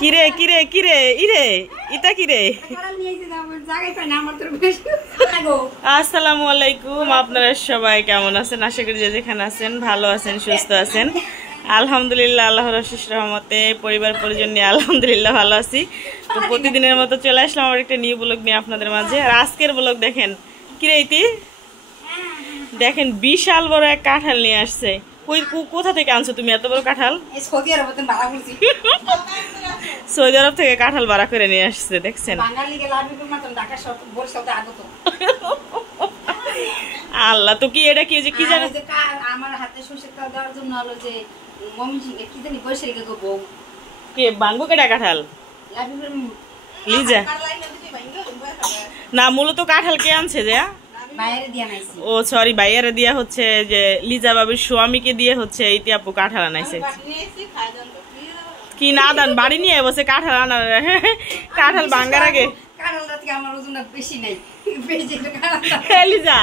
কিরে কিরে কিরে ইরে এটা কিরে আসসালামু আলাইকুম আপনারা সবাই কেমন আছেন আশা করি যে যেখানে আছেন ভালো আছেন সুস্থ আছেন আলহামদুলিল্লাহ আল্লাহর অশেষ রহমতে পরিবার পরিজন নিয়ে আলহামদুলিল্লাহ ভালো আছি তো প্রতিদিনের মতো চলে আসলাম আমার একটা নিউ ব্লগ নিয়ে আপনাদের মাঝে আর আজকের ব্লগ দেখেন কিরে ইতি দেখেন বিশাল বড় এক কাঁঠাল নিয়ে আসছে কোথা থেকে আনছো তুমি এত বড় কাঁঠাল সৌদি আরব থেকে কাঁঠাল ভাড়া করে নিয়ে আসছে দেখছেন আল্লাহ তো কি এটা কি যে কি জানো আমার হাতে সরষের তেল দেওয়ার জন্য হলো যে মমিনসিংহে কি জানি বৈশাখী কে বউ কে বাঙ্গো কেটা কাঁঠাল লিজা না মূলত কাঁঠাল কে আনছে যে ও সরি বাইরে দিয়া হচ্ছে যে লিজা বাবির স্বামীকে দিয়ে হচ্ছে ইতি আপু কাঁঠাল আনাইছে কি না দান বাড়ি নিয়ে বসে কাঁঠাল আনার কাঁঠাল ভাঙ্গার আগে লিজা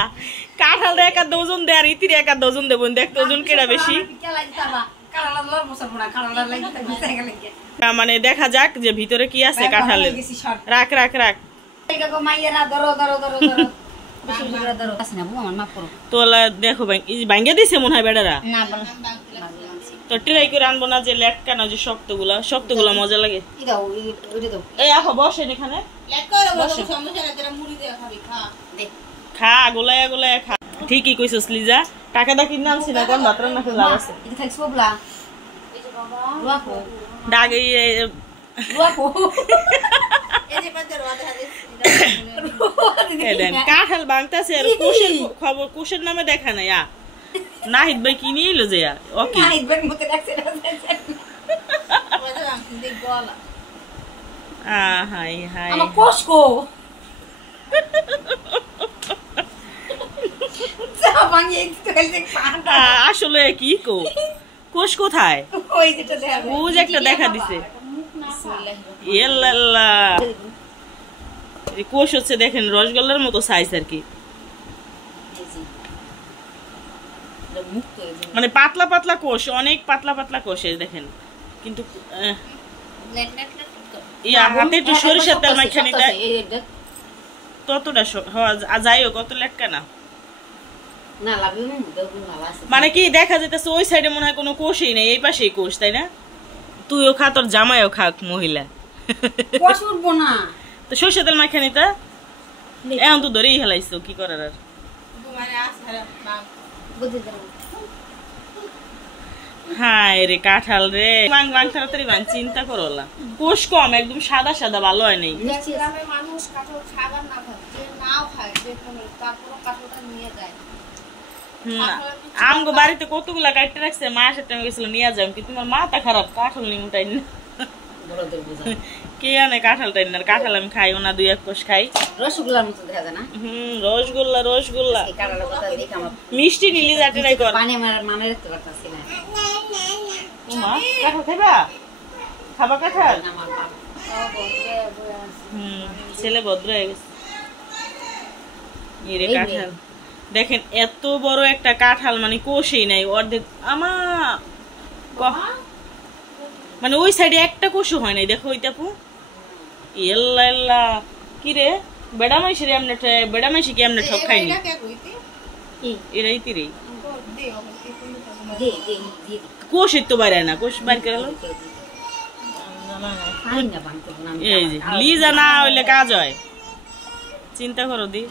কাঁঠাল এক ওজন দে আর ইতির এক ওজন দেবো দেখতে ওজন কেটা বেশি মানে দেখা যাক যে ভিতরে কি আছে কাঁঠালের রাখ রাখ রাখ তোলা দেখো ভাঙ্গে দিছে মনে হয় বেড়ারা তো ট্রাই করে আনবো না যে লেটকা না যে শক্তগুলা মজা লাগে এই আফা বসেন এখানে খা গোলায় গোলায় খা ঠিকই কইছস লিজা টাকা দা কিনে আনছি না কোন ভাত রান্না করে লাভ আছে ডাগে কাঁঠাল ভাঙতেছে আর খবর কোষের নামে দেখা নাই নাহিদ ভাই কি নিয়ে এলো যে ওকে হাই হাই আসলে কি কো কোষ কোথায় ও যে একটা দেখা দিছে কোষ হচ্ছে দেখেন রসগোল্লার মতো সাইজ আর কি মানে পাতলা পাতলা কোষ অনেক পাতলা পাতলা কোষ দেখেন কিন্তু হাতে একটু সরিষার তেল মাখা নিতে ততটা যাই হোক কত লেখা না মানে কি দেখা যেতেছে ওই সাইডে মনে হয় কোনো কোষই নেই এই পাশেই কোষ তাই না তুইও খা তোর জামাইও খাক মহিলা তো সরিষার তেল মাখা নিতে এখন তো ধরেই হেলাইছো কি করার আর হায় রে কাঁঠাল রে ভাঙ তাড়াতাড়ি ভাঙ চিন্তা করো না কোষ কম একদম সাদা সাদা ভালো হয় নাই আমগো বাড়িতে কতগুলা কাটতে রাখছে মা সাথে আমি গেছিল নিয়ে যাম কি তোমার মাথা খারাপ কাঁঠাল নিয়ে উঠাই না কে আনে কাঁঠাল টাই না কাঁঠাল আমি খাইও না দুই এক কোষ খাই রসগোল্লার মতো দেখা যায় না রসগোল্লা রসগোল্লা মিষ্টি নিলি যাতে নাই কর পানি মানে রাখতে পারতাছি না মা কাঁঠাল খাবা খাবা কাঁঠাল ছেলে ভদ্র হয়ে গেছে এরে কাঁঠাল দেখেন এত বড় একটা কাঁঠাল মানে কোষই নাই অর্ধেক আমা মানে ওই সাইডে একটা কোষও হয় নাই দেখো ওইটা আপু এল্লা কি রে বেড়ামাইশি কি এমনি ঠক খাইনি এরাই তিরে কোষের তো বাইরে না কোষ বাইর করে এই যে লিজা না হইলে কাজ হয় চিন্তা করো দি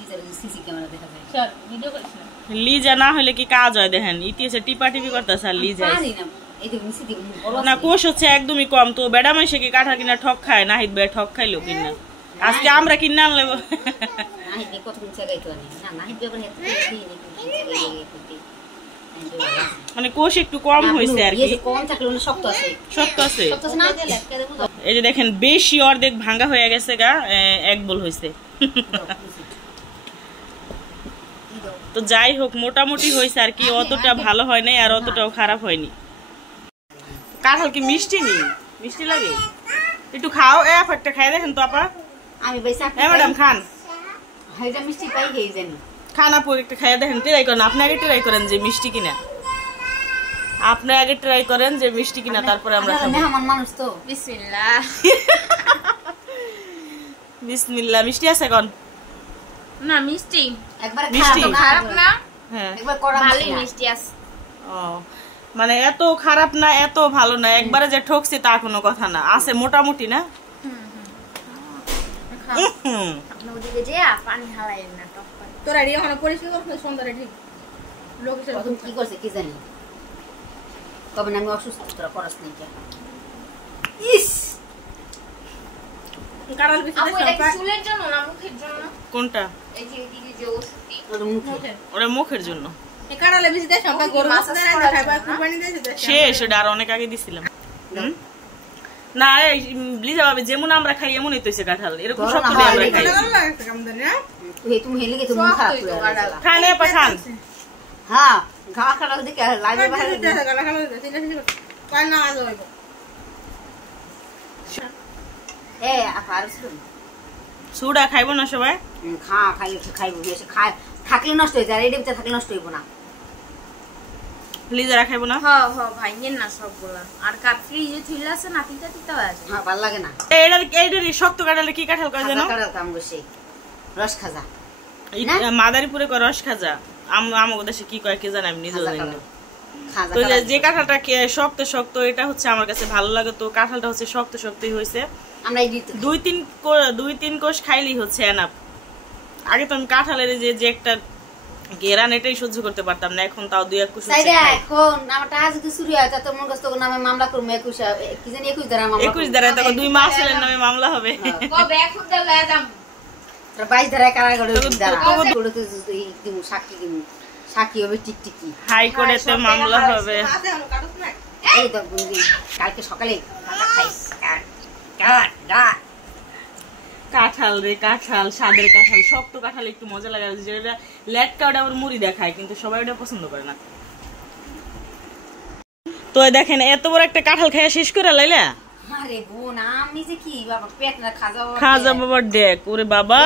লিজা না হইলে কি কাজ হয় দেখেন ইতিহাসে টিপা টিপি করতেছে আর লিজা না কোষ হচ্ছে একদমই কম তো বেড়ামাইশে কি কাঁঠাল কিনা ঠক খায় নাহিদ ভাই ঠক খাইলো কিনা আজকে আমরা কিনে আনলে মানে কোষ একটু কম হয়েছে আর কি শক্ত আছে এই যে দেখেন বেশি অর্ধেক ভাঙ্গা হয়ে গেছে গা এক বল হয়েছে তো যাই হোক মোটামুটি হয়েছে আর কি অতটা ভালো হয় নাই আর অতটাও খারাপ হয়নি কাঁঠাল কি মিষ্টি নেই মিষ্টি লাগে একটু খাও একটা খাই দেখেন তো আপা আমি ম্যাডাম খান মিষ্টি পাই গেই জানি খানা পর একটা খাই দেখেন ট্রাই করেন আপনাকে ট্রাই করেন যে মিষ্টি কিনা আপনি আগে ট্রাই করেন যে মিষ্টি কিনা, তারপরে আমরা খাবো। মেহমান মানুষ তো। বিসমিল্লাহ। বিসমিল্লাহ। মিষ্টি আছে কোন? না মিষ্টি একবার মিষ্টি। খারাপ না, হ্যাঁ একবার করা ভালোই মিষ্টি আছে। ও মানে এত খারাপ না এত ভালো না, একবারে যে ঠকছে তা কোনো কথা না, আছে মোটামুটি না। আপনি ওদিকে যে পানি হালাইন না টক করে। তোরা রে এখন পরিষ্কার করছিস সুন্দর ঠিক লোকেশন প্রথম কি করছে কি জানি, কবে না আমি অসুস্থ, তোরা করস নাই কে? ইস কারাল বিছে আপু এটা কি চুলের জন্য না মুখের জন্য? কোনটা? এই যে এদিকে যে ওষুধটি তোর মুখে ওটা মুখের জন্য। এই কারালে বিছে দেশ সব গরু মাছের রান্না খাইবা কুরবানি দিয়েছে দেশ শেষ, ওটা আর অনেক আগে দিছিলাম। না এই লিজা ভাবে যেমন আমরা খাই এমনই তো হইছে কাঁঠাল, এরকম সব তো আমরা খাই। ভালো লাগছে কেমন জানি না তুই তুমি হেলে গে তুমি খারাপ করে দিলা। খালে পাঠান। হ্যাঁ গাওয়া খারাপ দেখে লাইভে বাইরে গালা খালো দিতে পাই না আজ হইব এ আপার শুন সুডা খাইবো না সবাই? খাইলে খাইবো, বেশি খাই থাকলে নষ্ট হয়ে যায়, রেডি ভিতরে থাকলে নষ্ট হইব না। লিজারা খাইবো না? হ্যাঁ হ্যাঁ ভাইয়েন না সবগুলা। আর কাপ ফ্রিজে ছিল আছে না, তিনটা তিনটা আছে। হ্যাঁ ভালো লাগে না। এইটার শক্ত কাঁঠালে কি কাঁঠাল কয় জানো? কাঁঠাল কাম বসে রস খাজা, মাদারীপুরে কয় রস খাজা, আমাদের দেশে কি কয় কে জানি আমি নিজেও জানি না। খাজা তো যে কাঁঠালটা শক্ত শক্ত এটা হচ্ছে আমার কাছে ভালো লাগে, তো কাঁঠালটা হচ্ছে শক্ত শক্তই হয়েছে। আমরা এই দিতে দুই তিন কোষ খাইলেই হচ্ছে এনাফ। আগে তো আমি কাঁঠালের যে একটা গেরান এটাই সহ্য করতে পারতাম না, এখন তাও দুই এক কোষ এখন আমার টাকা যদি চুরি হয় তা তোর মন কাছ থেকে নামে মামলা করবো 21 কি জানি 21 দ্বারা মামলা 21 দ্বারা তখন 2 মাস ছিলেন নামে মামলা হবে। কবে এখন দা লয়া যাম। 22 দ্বারা কারাগারে দ্বারা কোড়তে দিমু সাক্ষী দিমু, সাক্ষী হবে টিকটিকি, হাইকোর্টেতে মামলা হবে। আছে এখন কাটছ না এই তো বুঝি কালকে সকালে কাটা খাইস কাঁঠাল রে কাঁঠাল, স্বাদের কাঁঠাল, শক্ত কাঁঠাল একটু মজা লাগে, যেটা লেটকা ওটা আবার মুড়ি দেখায়, কিন্তু সবাই ওটা পছন্দ করে না। তো দেখেন এত বড় একটা কাঁঠাল খাইয়া শেষ করে লাইলা। আরে বোন আমি যে কি বাবা পেট না খাজা বাবার ডেক, ওরে বাবা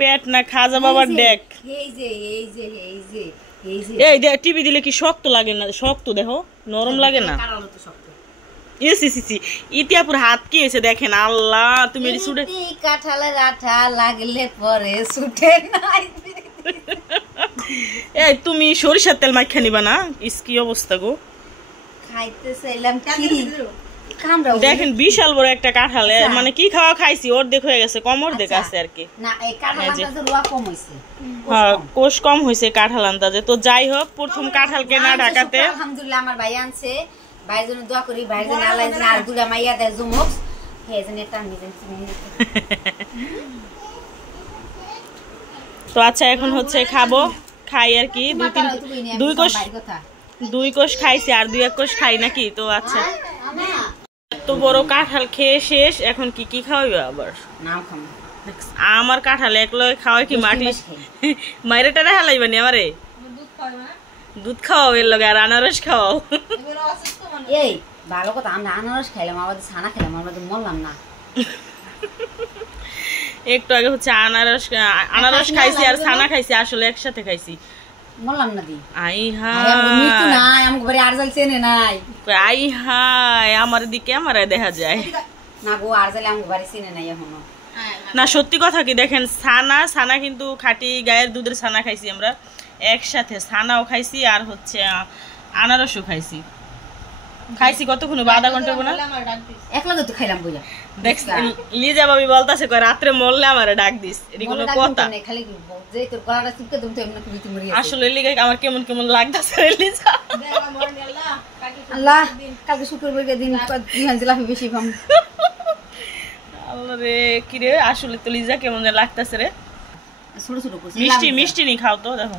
পেট না খাজা বাবার ডেক। এই যে এই যে এই যে এই যে এই দে টিভি দিলে কি শক্ত লাগে না? শক্ত দেখো, নরম লাগে না। কারালো তো শক্ত। ইতিহাপুর হাত কি হয়েছে দেখেন, আল্লাহ তুমি ছুটে কাঁঠালের আঠা লাগলে পরে ছুটে নাই। এই তুমি সরিষার তেল মাইখা নিবা না? ইস কি অবস্থা গো। খাইতে চাইলাম কি কামড়া দেখেন বিশাল বড় একটা কাঁঠাল, মানে কি খাওয়া খাইছি অর্ধেক হয়ে গেছে, কম অর্ধেক আছে আর কি। না এই কাঁঠালটা তো রোয়া কম হইছে, হ্যাঁ কোষ কম হয়েছে কাঁঠাল আন্দাজে। তো যাই হোক, প্রথম কাঁঠাল কেনা ঢাকাতে। আলহামদুলিল্লাহ আমার ভাই আনছে, ভাইয়ের জন্য দোয়া করি, ভাইয়ের জন্য আল্লাহ যেন আর দুলা মাইয়া দেয় জুমুক, হে যেন এটা নিজে তো আচ্ছা এখন হচ্ছে খাবো, খাই আর কি। দুই কোষ খাইছি আর 2-1 কোষ খাই নাকি। তো আচ্ছা এত বড় কাঁঠাল খেয়ে শেষ, এখন কি কি খাওয়াইবে আবার? নাম খামো আমার কাঁঠাল একলো খাওয়াই কি মাটি মাইরে টারে হালাইবানি আমারে? দুধ খাওয়াও এর লগে, আর আনারস খাওয়াও। এই ভালো কথা, আমরা আনারস খাইলাম, আমাদের ছানা খাইলাম, আমরা তো মরলাম না। একটু আগে হচ্ছে আনারস খাইছি আর ছানা খাইছি, আসলে একসাথে খাইছি। মরলাম না দি আই মৃত্যু নাই, আমাকে বাড়ি আর জাল চেনে নাই। আই হাই আমার দিকে আমার দেখা যায় না গো, আর জালে আমাকে বাড়ি চেনে নাই এখনো। না সত্যি কথা কি দেখেন, ছানা কিন্তু খাঁটি গায়ের দুধের ছানা খাইছি আমরা একসাথে, ছানাও খাইছি আর হচ্ছে আনারসও খাইছি। কতক্ষণ? 1/2 ঘন্টা না, একলাগে তো খাইলাম বুঝা। লিজা ভাবি বলতাছে রাত্রে মরলে আমার ডাক দিস, এগুলো কথা খালি যে তোর গলাটা চিপকে তুমি তো এমনি করে তুমি মরি। আসলে লিগে আমার কেমন কেমন লাগতাছে রে লিজা। আল্লাহ কালকে শুক্রবার দিন দিহান জিলাপি বেশি পাম। আল্লাহ রে কি রে, আসলে তো লিজা কেমন লাগতাছে রে। ছোট ছোট করছি মিষ্টি নি খাও তো দেখো।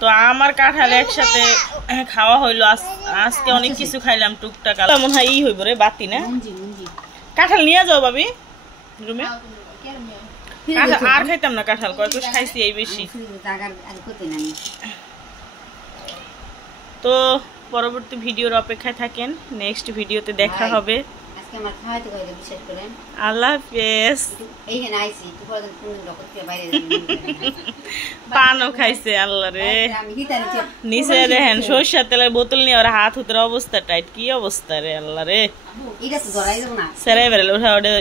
তো আমার কাঁঠাল একসাথে খাওয়া হইলো আজকে, অনেক কিছু খাইলাম টুকটাক। মনে হয় ই হইব রে বাতি না। কাঁঠাল নিয়ে যাও ভাবি রুমে। আর খাইতাম না কাঁঠাল, কয়েক খাইছি এই বেশি। তো পরবর্তী ভিডিওর অপেক্ষায় থাকেন, নেক্সট ভিডিওতে দেখা হবে। আজকে আমার খাওয়াইতে খাওয়াইতে বিশ্বাস করেন আল্লাহ হাফেজ। এইখানে আইছি একটু পরে কোন লোক থেকে বাইরে পানও খাইছে আল্লাহ রে। আমি হিতারে নিচে দেখেন সরষের তেলের বোতল নিয়ে ওর হাত হুতের অবস্থা টাইট, কি অবস্থা রে আল্লাহ রে। এটা তো ধরাই দেবো না সেরাই বেড়াল ওঠা ওটা